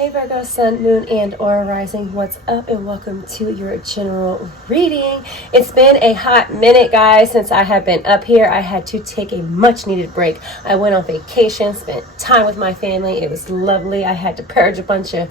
Hey Virgo, Sun, Moon, and Aura Rising, what's up and welcome to your general reading. It's been a hot minute, guys, since I have been up here. I had to take a much needed break. I went on vacation, spent time with my family. It was lovely. I had to purge a bunch of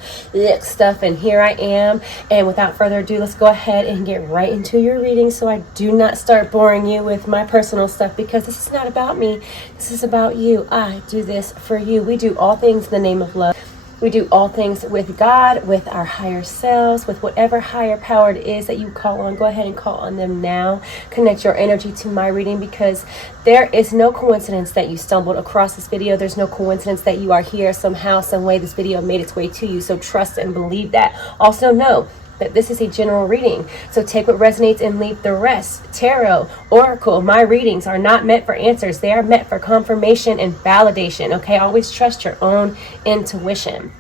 stuff, and here I am. And without further ado, let's go ahead and get right into your reading so I do not start boring you with my personal stuff, because this is not about me. This is about you. I do this for you. We do all things in the name of love. We do all things with God, with our higher selves, with whatever higher power it is that you call on. Go ahead and call on them now. Connect your energy to my reading, because there is no coincidence that you stumbled across this video. There's no coincidence that you are here somehow, some way this video made its way to you. So trust and believe that. Also know that this is a general reading, so take what resonates and leave the rest. Tarot, oracle, my readings are not meant for answers. They are meant for confirmation and validation, okay? Always trust your own intuition.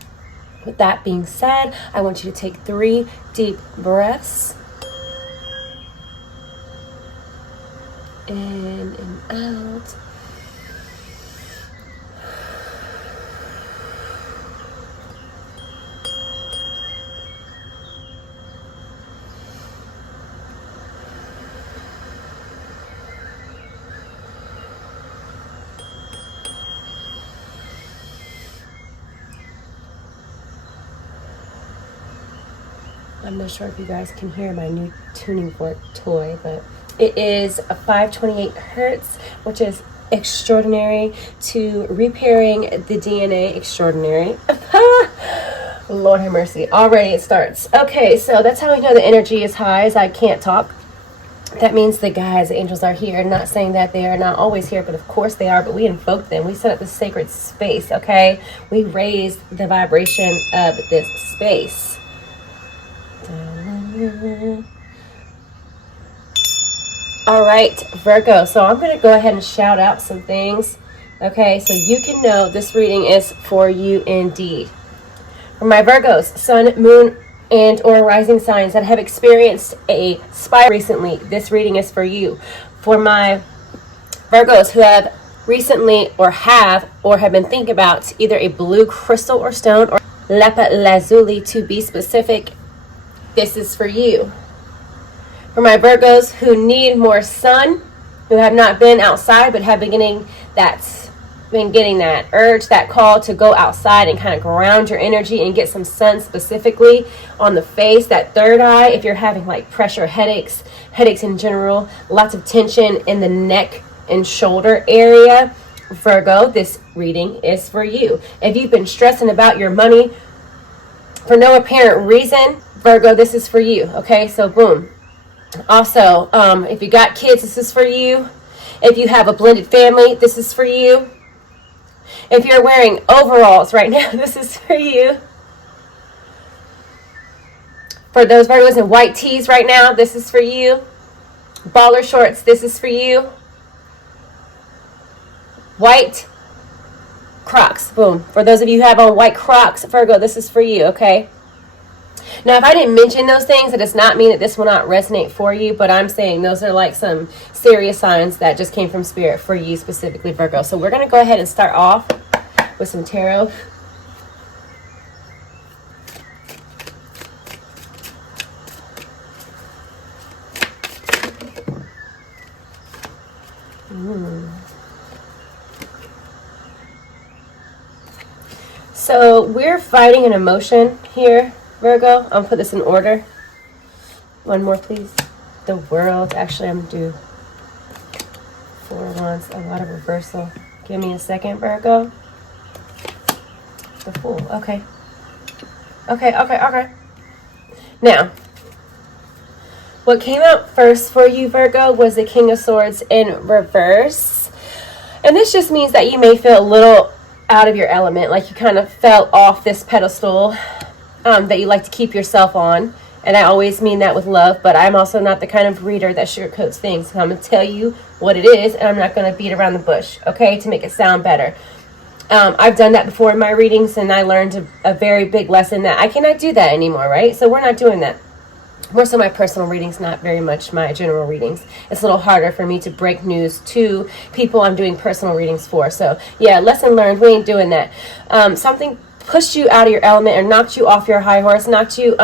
With that being said, I want you to take 3 deep breaths. In and out. I'm not sure if you guys can hear my new tuning fork toy, but it is a 528 hertz, which is extraordinary to repairing the DNA. Extraordinary. Lord have mercy. Already it starts. Okay, so that's how we know the energy is high, as I can't talk. That means the guys, the angels, are here. Not saying that they are not always here, but of course they are. But we invoke them. We set up this sacred space, okay? We raise the vibration of this space. All right, Virgo, so I'm going to go ahead and shout out some things, okay, so you can know this reading is for you indeed. For my Virgos, Sun, Moon, and or rising signs that have experienced a spiral recently, this reading is for you. For my Virgos who have recently or have been thinking about either a blue crystal or stone or lapis lazuli to be specific, this is for you. For my Virgos who need more sun, who have not been outside but have been getting that urge, that call to go outside and kind of ground your energy and get some sun, specifically on the face, that third eye. If you're having like pressure, headaches in general, lots of tension in the neck and shoulder area, Virgo, this reading is for you. If you've been stressing about your money for no apparent reason, Virgo, this is for you, okay? So boom. Also, if you got kids, this is for you. If you have a blended family, this is for you. If you're wearing overalls right now, this is for you. For those Virgos in white tees right now, this is for you. Baller shorts, this is for you. White Crocs, boom. For those of you who have on white Crocs, Virgo, this is for you, okay? Now, if I didn't mention those things, it does not mean that this will not resonate for you, but I'm saying those are like some serious signs that just came from Spirit for you specifically, Virgo. So we're going to go ahead and start off with some tarot. So we're fighting an emotion here, Virgo. I'll put this in order. One more, please. The World. Actually, I'm going to do 4 wands. A lot of reversal. Give me a second, Virgo. The Fool. Okay. Okay. Now, what came out first for you, Virgo, was the King of Swords in reverse. And this just means that you may feel a little out of your element, like you kind of fell off this pedestal that you like to keep yourself on. And I always mean that with love, but I'm also not the kind of reader that sugarcoats things. So I'm going to tell you what it is, and I'm not going to beat around the bush, okay, to make it sound better. I've done that before in my readings, and I learned a very big lesson that I cannot do that anymore, right? So we're not doing that. More so my personal readings, not very much my general readings. It's a little harder for me to break news to people I'm doing personal readings for. So yeah, lesson learned, we ain't doing that. Something pushed you out of your element or knocked you off your high horse, knocked you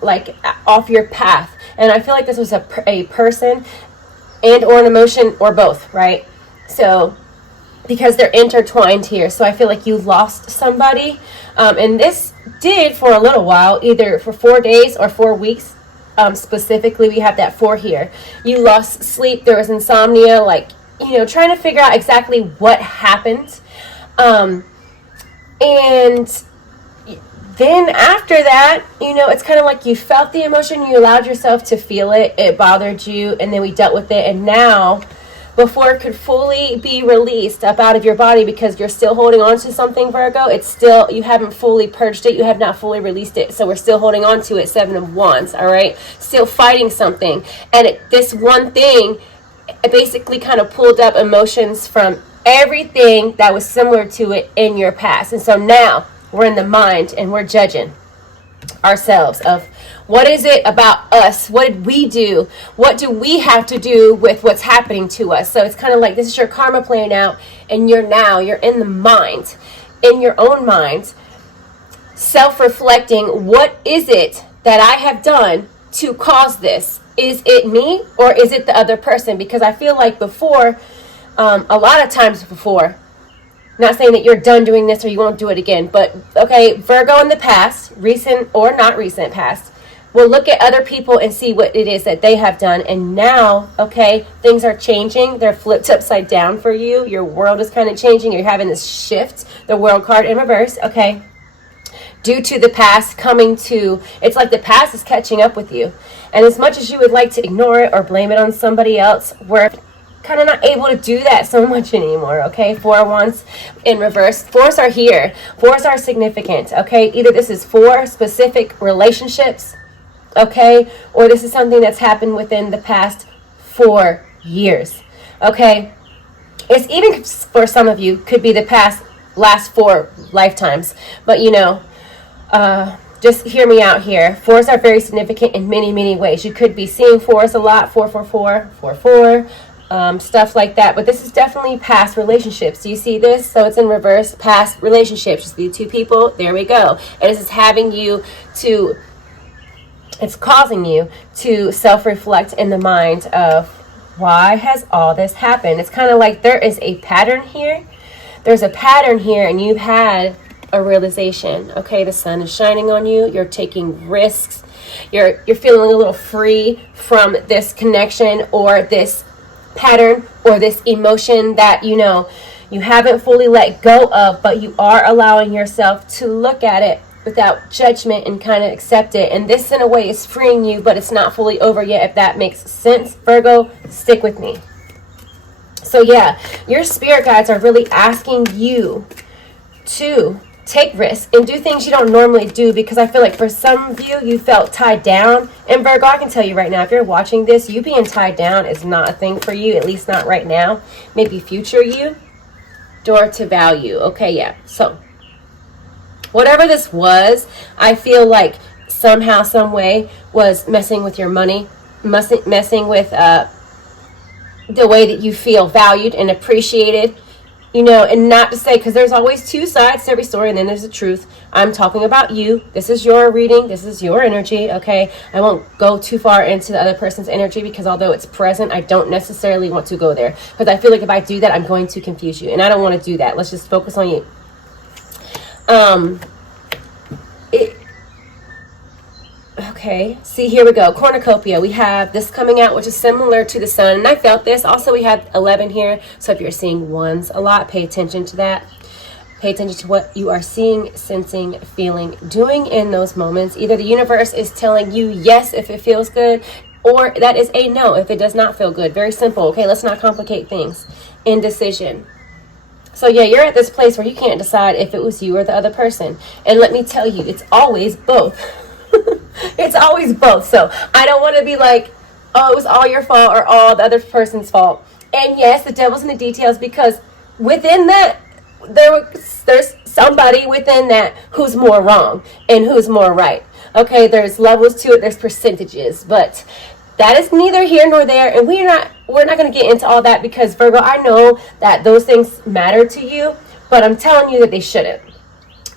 like off your path. And I feel like this was a person and or an emotion or both, right? So because they're intertwined here. So I feel like you lost somebody. And this did for a little while, either for 4 days or 4 weeks. Specifically, we have that 4 here. You lost sleep. There was insomnia, like, you know, trying to figure out exactly what happened. And then after that, you know, it's kind of like you felt the emotion, you allowed yourself to feel it, it bothered you, and then we dealt with it. And now, before it could fully be released up out of your body, because you're still holding on to something, Virgo, it's still, you haven't fully purged it, you have not fully released it, so we're still holding on to it. 7 of Wands, all right? Still fighting something. And this one thing, it basically kind of pulled up emotions from everything that was similar to it in your past. And so now we're in the mind and we're judging ourselves of what is it about us? What did we do? What do we have to do with what's happening to us? So it's kind of like this is your karma playing out, and you're in the mind, in your own mind, self-reflecting. What is it that I have done to cause this? Is it me or is it the other person? Because I feel like before, a lot of times before, not saying that you're done doing this or you won't do it again, but okay, Virgo in the past, recent or not recent past, will look at other people and see what it is that they have done. And now, okay, things are changing. They're flipped upside down for you. Your world is kind of changing. You're having this shift, the world card in reverse, okay? Due to the past coming to, it's like the past is catching up with you. And as much as you would like to ignore it or blame it on somebody else, we're kind of not able to do that so much anymore, okay? 4 of Wands in reverse. 4s are here. 4s are significant, okay? Either this is 4 specific relationships, okay? Or this is something that's happened within the past 4 years, okay? It's even for some of you, could be the last 4 lifetimes. But, you know, just hear me out here. 4s are very significant in many, many ways. You could be seeing 4s a lot, 444, 44, stuff like that. But this is definitely past relationships. Do you see this? So it's in reverse, past relationships. Just the 2 people. There we go. And this is having you to, it's causing you to self-reflect in the mind of, why has all this happened? It's kind of like there is a pattern here. There's a pattern here, and you've had a realization. Okay, the sun is shining on you. You're taking risks. You're feeling a little free from this connection or this pattern or this emotion that, you know, you haven't fully let go of, but you are allowing yourself to look at it without judgment and kind of accept it. And this in a way is freeing you, but it's not fully over yet, if that makes sense. Virgo, stick with me. So yeah, your spirit guides are really asking you to take risks and do things you don't normally do, because I feel like for some of you, you felt tied down. And Virgo, I can tell you right now, if you're watching this, you being tied down is not a thing for you, at least not right now. Maybe future you. Door to value. Okay, yeah. So whatever this was, I feel like somehow, some way was messing with your money, messing with the way that you feel valued and appreciated. You know, and not to say, because there's always 2 sides to every story, and then there's the truth. I'm talking about you. This is your reading. This is your energy, okay? I won't go too far into the other person's energy, because although it's present, I don't necessarily want to go there. Because I feel like if I do that, I'm going to confuse you. And I don't want to do that. Let's just focus on you. Okay, see, here we go. Cornucopia. We have this coming out, which is similar to the sun. And I felt this. Also, we have 11 here. So if you're seeing 1s a lot, pay attention to that. Pay attention to what you are seeing, sensing, feeling, doing in those moments. Either the universe is telling you yes if it feels good, or that is a no if it does not feel good. Very simple. Okay, let's not complicate things. Indecision. So yeah, you're at this place where you can't decide if it was you or the other person. And let me tell you, it's always both. It's always both. So I don't want to be like, oh, it was all your fault or all the other person's fault. And yes, the devil's in the details, because within that, there's somebody within that who's more wrong and who's more right. Okay, there's levels to it, there's percentages, but that is neither here nor there. And we're not going to get into all that, because Virgo, I know that those things matter to you, but I'm telling you that they shouldn't.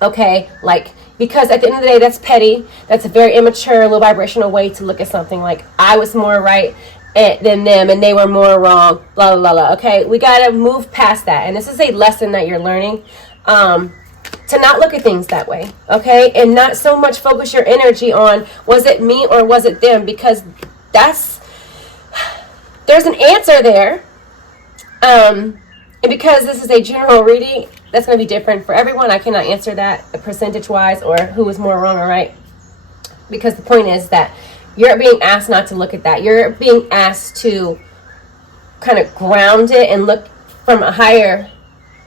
Okay, like, because at the end of the day, that's petty. That's a very immature, low vibrational way to look at something. Like, I was more right than them and they were more wrong, blah, blah, blah. Okay, we got to move past that. And this is a lesson that you're learning, to not look at things that way. Okay, and not so much focus your energy on, was it me or was it them? Because there's an answer there. And because this is a general reading, that's going to be different for everyone. I cannot answer that percentage-wise or who was more wrong or right. Because the point is that you're being asked not to look at that. You're being asked to kind of ground it and look from a higher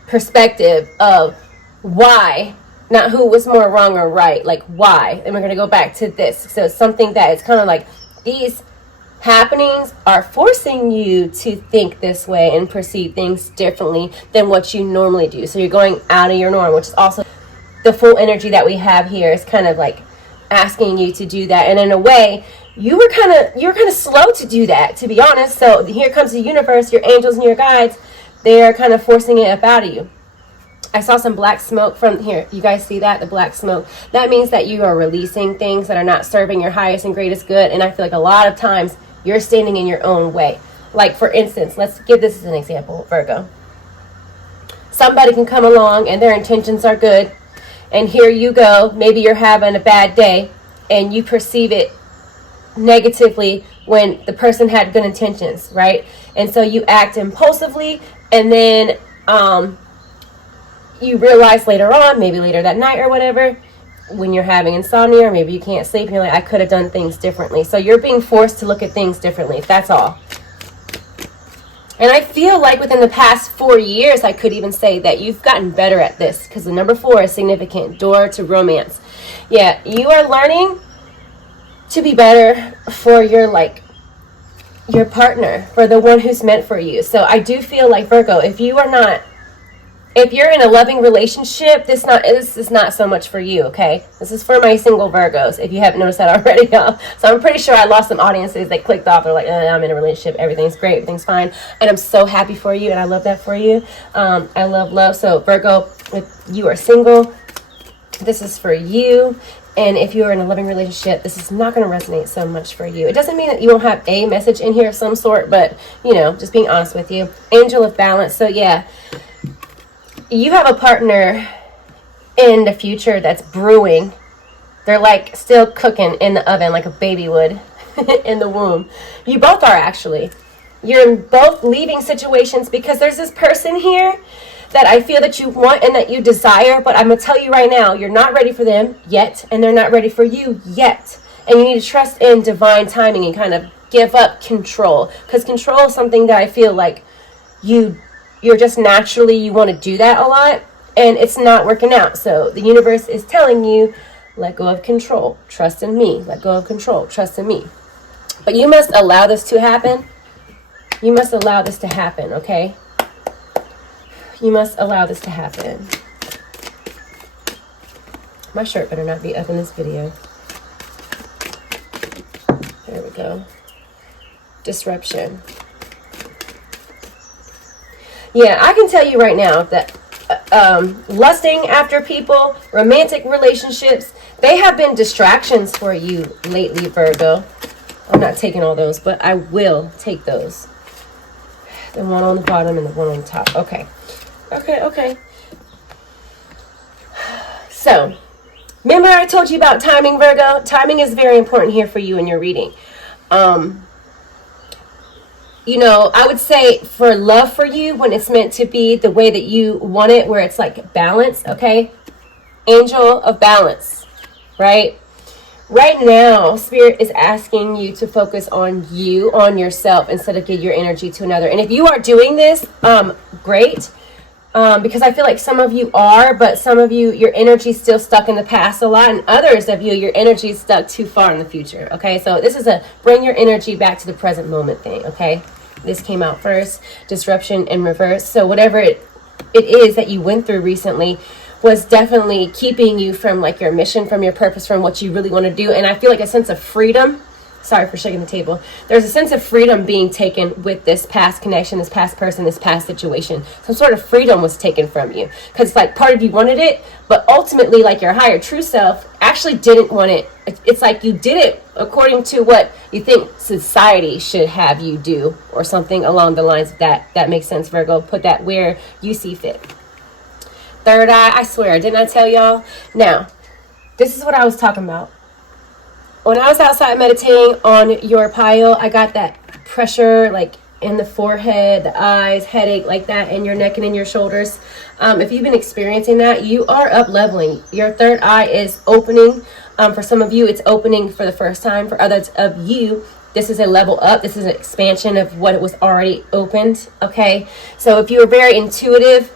perspective of why, not who was more wrong or right, like why. And we're going to go back to this. So it's something that is kind of like these happenings are forcing you to think this way and perceive things differently than what you normally do. So you're going out of your norm, which is also the full energy that we have here is kind of like asking you to do that. And in a way, you were kind of slow to do that, to be honest. So here comes the universe, your angels and your guides. They're kind of forcing it up out of you. I saw some black smoke from here. You guys see that? The black smoke. That means that you are releasing things that are not serving your highest and greatest good. And I feel like a lot of times you're standing in your own way. Like, for instance, let's give this as an example, Virgo. Somebody can come along and their intentions are good. And here you go. Maybe you're having a bad day and you perceive it negatively when the person had good intentions, right? And so you act impulsively, and then you realize later on, maybe later that night or whatever, when you're having insomnia or maybe you can't sleep and you're like, I could have done things differently. So you're being forced to look at things differently. That's all. And I feel like within the past 4 years, I could even say that you've gotten better at this, because the number 4 is significant, door to romance. Yeah, you are learning to be better for your partner, for the one who's meant for you. So I do feel like, Virgo, if you're in a loving relationship, this is not so much for you, okay? This is for my single Virgos, if you haven't noticed that already, y'all. So I'm pretty sure I lost some audiences that clicked off. They're like, I'm in a relationship, everything's great, everything's fine. And I'm so happy for you, and I love that for you. I love. So Virgo, if you are single, this is for you. And if you're in a loving relationship, this is not going to resonate so much for you. It doesn't mean that you won't have a message in here of some sort, but, just being honest with you. Angel of balance. So yeah, you have a partner in the future that's brewing. They're like still cooking in the oven like a baby would in the womb. You both are, actually. You're both leaving situations because there's this person here that I feel that you want and that you desire, but I'm going to tell you right now, you're not ready for them yet, and they're not ready for you yet. And you need to trust in divine timing and kind of give up control, because control is something that I feel like you're just naturally, you want to do that a lot, and it's not working out. So the universe is telling you, let go of control, trust in me. Let go of control, trust in me. But you must allow this to happen. You must allow this to happen, okay? You must allow this to happen. My shirt better not be up in this video. There we go. Disruption. Yeah, I can tell you right now that lusting after people, romantic relationships, they have been distractions for you lately, Virgo. I'm not taking all those, but I will take those. The one on the bottom and the one on the top. Okay. So, remember I told you about timing, Virgo? Timing is very important here for you in your reading. I would say for love for you, when it's meant to be the way that you want it, where it's like balance, okay? Angel of balance, right? Right now, Spirit is asking you to focus on you, on yourself, instead of give your energy to another. And if you are doing this, great. Because I feel like some of you are, but some of you, your energy's still stuck in the past a lot, and others of you, your energy's stuck too far in the future, okay? So this is a bring your energy back to the present moment thing, okay? This came out first, disruption in reverse. So whatever it is that you went through recently was definitely keeping you from like your mission, from your purpose, from what you really want to do. And I feel like a sense of freedom sorry for shaking the table. There's a sense of freedom being taken with this past connection, this past person, this past situation. Some sort of freedom was taken from you, because it's like part of you wanted it, but ultimately, like your higher true self actually didn't want it. It's like you did it according to what you think society should have you do, or something along the lines of that. That makes sense, Virgo. Put that where you see fit. Third eye, I swear, didn't I tell y'all? Now, this is what I was talking about. When I was outside meditating on your pile, I got that pressure like in the forehead, the eyes, headache like that, in your neck and in your shoulders. If you've been experiencing that, you are up leveling. Your third eye is opening. For some of you, it's opening for the first time. For others of you, this is a level up. This is an expansion of what it was already opened. Okay, so if you were very intuitive,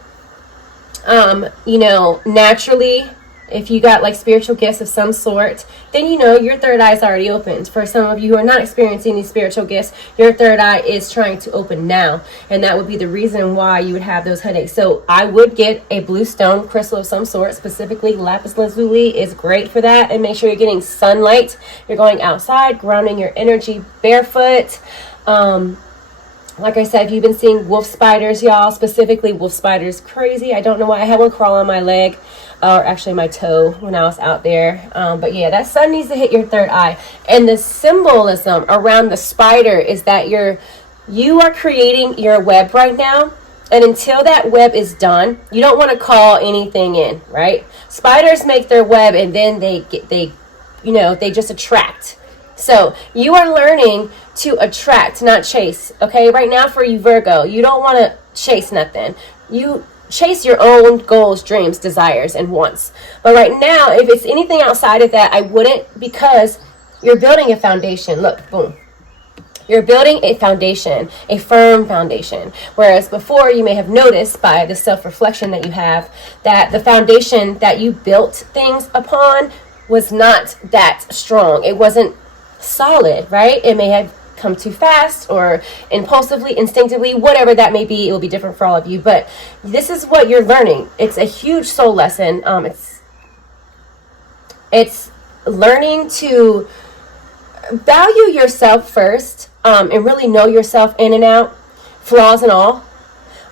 naturally, if you got like spiritual gifts of some sort, then your third eye is already opened. For some of you who are not experiencing these spiritual gifts, your third eye is trying to open now, and that would be the reason why you would have those headaches. So I would get a blue stone crystal of some sort, specifically lapis lazuli is great for that, and make sure you're getting sunlight. You're going outside, grounding your energy barefoot. Like I said, if you've been seeing wolf spiders, y'all, specifically wolf spiders, crazy. I don't know why. I had one crawl on my leg, or actually my toe, when I was out there. But yeah, that sun needs to hit your third eye. And the symbolism around the spider is that you are creating your web right now. And until that web is done, you don't want to call anything in, right? Spiders make their web, and then they just attract. So you are learning to attract, not chase. Okay, right now for you, Virgo, you don't want to chase nothing. You chase your own goals, dreams, desires, and wants. But right now, if it's anything outside of that, I wouldn't, because you're building a foundation. Look, boom. You're building a foundation, a firm foundation. Whereas before, you may have noticed by the self-reflection that you have, that the foundation that you built things upon was not that strong. It wasn't solid, right? It may have come too fast, or impulsively, instinctively, whatever that may be. It will be different for all of you, but this is what you're learning. It's a huge soul lesson. It's learning to value yourself first, and really know yourself in and out, flaws and all,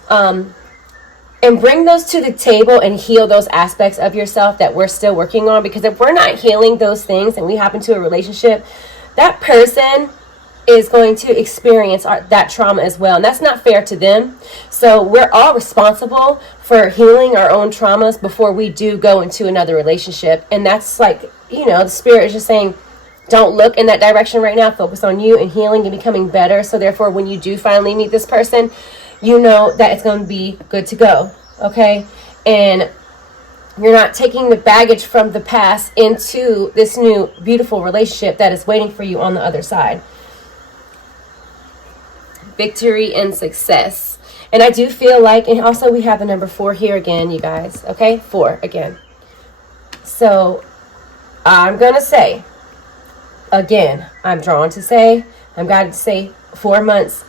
and bring those to the table and heal those aspects of yourself that we're still working on. Because if we're not healing those things and we hop into a relationship, that person is going to experience that trauma as well, and that's not fair to them. So we're all responsible for healing our own traumas before we do go into another relationship. And that's like, the spirit is just saying, don't look in that direction right now. Focus on you and healing and becoming better. So therefore, when you do finally meet this person, you know that it's going to be good to go. Okay, and you're not taking the baggage from the past into this new beautiful relationship that is waiting for you on the other side. Victory and success. And I do feel like, and also we have the number 4 here again, you guys. Okay, 4 again. So I'm going to say, again, I'm drawn to say, I'm guided to say 4 months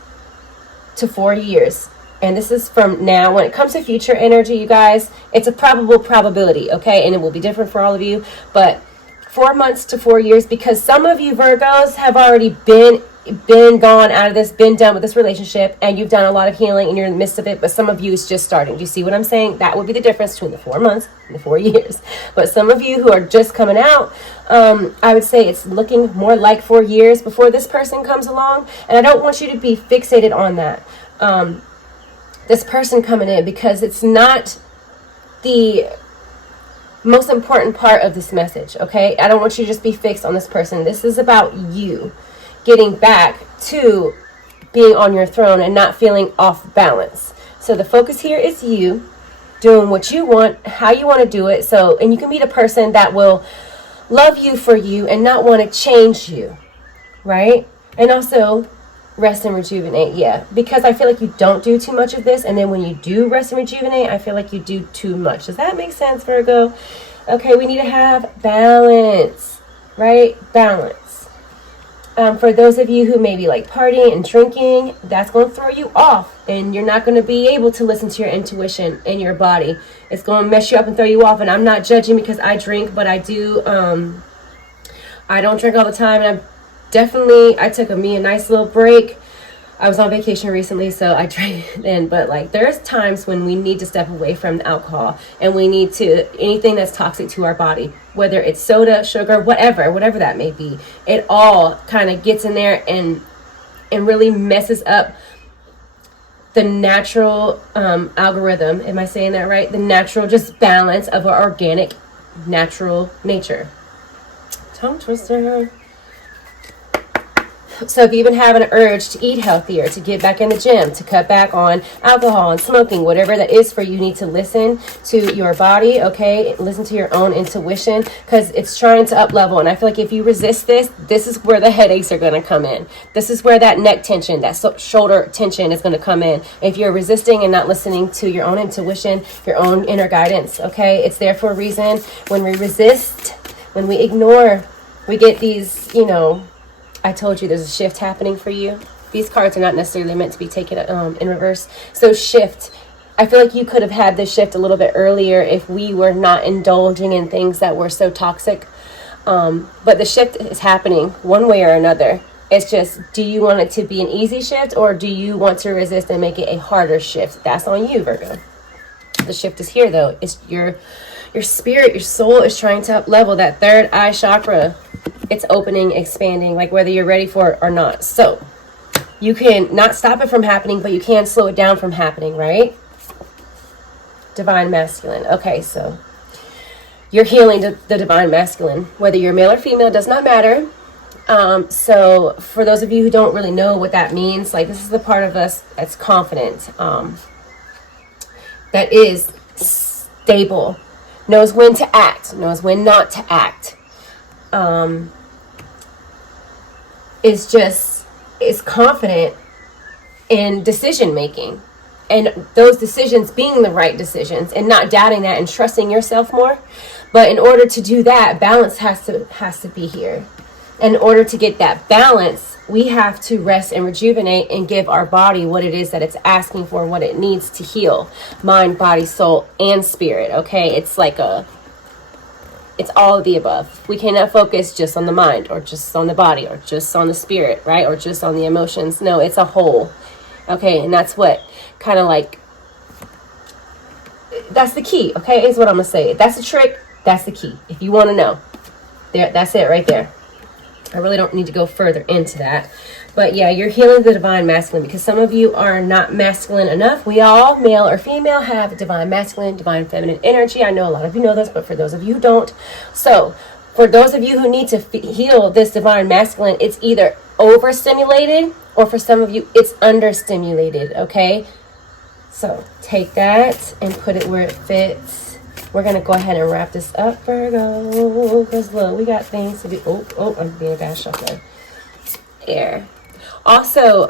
to 4 years. And this is from now. When it comes to future energy, you guys, it's a probability, okay? And it will be different for all of you. But 4 months to 4 years, because some of you Virgos have already been gone out of this, been done with this relationship, and you've done a lot of healing and you're in the midst of it. But some of you is just starting. Do you see what I'm saying? That would be the difference between the 4 months and the 4 years. But some of you who are just coming out, I would say it's looking more like 4 years before this person comes along. And I don't want you to be fixated on that. This person coming in, because it's not the most important part of this message, okay? I don't want you to just be fixed on this person. This is about you getting back to being on your throne and not feeling off balance. So the focus here is you doing what you want, how you want to do it. So, and you can meet a person that will love you for you and not want to change you, right? And also rest and rejuvenate, yeah, because I feel like you don't do too much of this, and then when you do rest and rejuvenate, I feel like you do too much. Does that make sense, Virgo? Okay, we need to have balance, right? Balance. For those of you who may be like partying and drinking, that's going to throw you off, and you're not going to be able to listen to your intuition and your body. It's going to mess you up and throw you off. And I'm not judging, because I drink, but I do. I don't drink all the time, and I'm definitely, I took a nice little break. I was on vacation recently, so I drank then, but like there's times when we need to step away from the alcohol, and we need to, anything that's toxic to our body, whether it's soda, sugar, whatever that may be, it all kind of gets in there and really messes up the natural algorithm. Am I saying that right? The natural just balance of our organic, natural nature. Tongue twister. So if you've been having an urge to eat healthier, to get back in the gym, to cut back on alcohol and smoking, whatever that is for you, need to listen to your body, okay? Listen to your own intuition, because it's trying to up level. And I feel like if you resist this, this is where the headaches are going to come in. This is where that neck tension, that shoulder tension is going to come in. If you're resisting and not listening to your own intuition, your own inner guidance, okay? It's there for a reason. When we resist, when we ignore, we get these, you know, I told you there's a shift happening for you. These cards are not necessarily meant to be taken in reverse. So shift. I feel like you could have had this shift a little bit earlier if we were not indulging in things that were so toxic. But the shift is happening one way or another. It's just, do you want it to be an easy shift, or do you want to resist and make it a harder shift? That's on you, Virgo. The shift is here, though. It's your spirit, your soul is trying to up level that third eye chakra. It's opening, expanding, like whether you're ready for it or not. So you can not stop it from happening, but you can slow it down from happening, right? Divine masculine. Okay, so you're healing the divine masculine. Whether you're male or female, does not matter. So for those of you who don't really know what that means, like this is the part of us that's confident, that is stable, knows when to act, knows when not to act. Is confident in decision making, and those decisions being the right decisions, and not doubting that and trusting yourself more. But in order to do that, balance has to be here. And in order to get that balance, we have to rest and rejuvenate and give our body what it is that it's asking for, what it needs to heal, mind, body, soul, and spirit. Okay, it's like it's all of the above. We cannot focus just on the mind, or just on the body, or just on the spirit, right? Or just on the emotions. No, it's a whole. Okay, and that's what kind of like, that's the key, okay, is what I'm going to say. That's the trick. That's the key. If you want to know, there, that's it right there. I really don't need to go further into that. But yeah, you're healing the divine masculine, because some of you are not masculine enough. We all, male or female, have divine masculine, divine feminine energy. I know a lot of you know this, but for those of you who don't. So for those of you who need to heal this divine masculine, it's either overstimulated, or for some of you, it's understimulated, okay? So take that and put it where it fits. We're going to go ahead and wrap this up, Virgo, because look, we got things to do. Oh, I'm being a bad shuffler. Air. Also,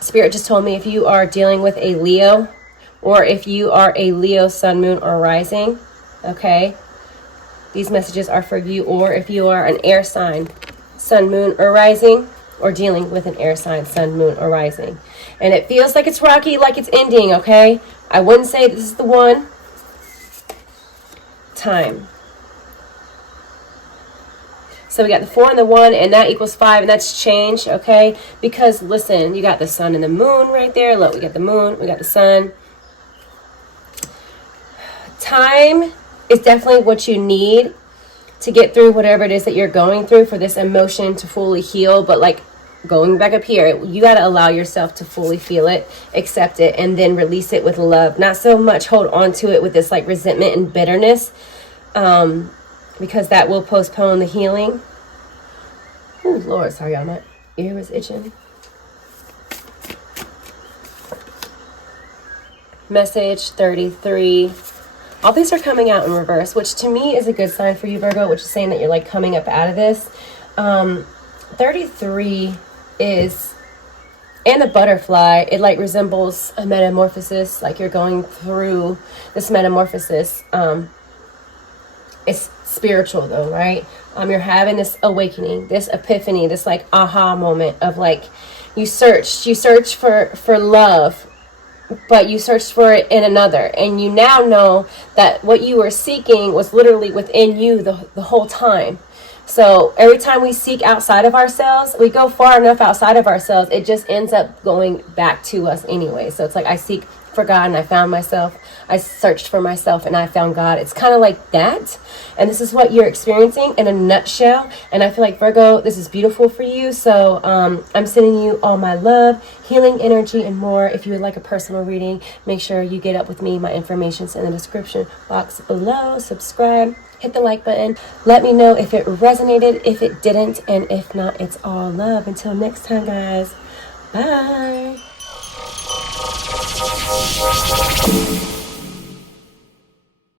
Spirit just told me if you are dealing with a Leo, or if you are a Leo sun, moon, or rising, okay, these messages are for you. Or if you are an air sign, sun, moon, or rising, or dealing with an air sign, sun, moon, or rising, and it feels like it's rocky, like it's ending, okay, I wouldn't say this is the one. Time. So we got the 4 and the 1, and that equals 5, and that's change, okay? Because listen, you got the sun and the moon right there. Look, we got the moon, we got the sun. Time is definitely what you need to get through whatever it is that you're going through, for this emotion to fully heal. But like going back up here, you got to allow yourself to fully feel it, accept it, and then release it with love. Not so much hold on to it with this like resentment and bitterness, because that will postpone the healing. Oh Lord, sorry, y'all, my ear was itching. Message 33. All these are coming out in reverse, which to me is a good sign for you, Virgo, which is saying that you're like coming up out of this. 33 is, and the butterfly, it like resembles a metamorphosis, like you're going through this metamorphosis. It's spiritual though, right? You're having this awakening, this epiphany, this like aha moment of like, you searched for love, but you searched for it in another, and you now know that what you were seeking was literally within you the whole time. So every time we seek outside of ourselves, we go far enough outside of ourselves, it just ends up going back to us anyway. So it's like I seek for God and I found myself. I searched for myself and I found God. It's kind of like that. And this is what you're experiencing in a nutshell. And I feel like, Virgo, this is beautiful for you. So I'm sending you all my love, healing energy, and more. If you would like a personal reading, make sure you get up with me. My information's in the description box below. Subscribe. Hit the like button. Let me know if it resonated, if it didn't, and if not, it's all love. Until next time, guys. Bye.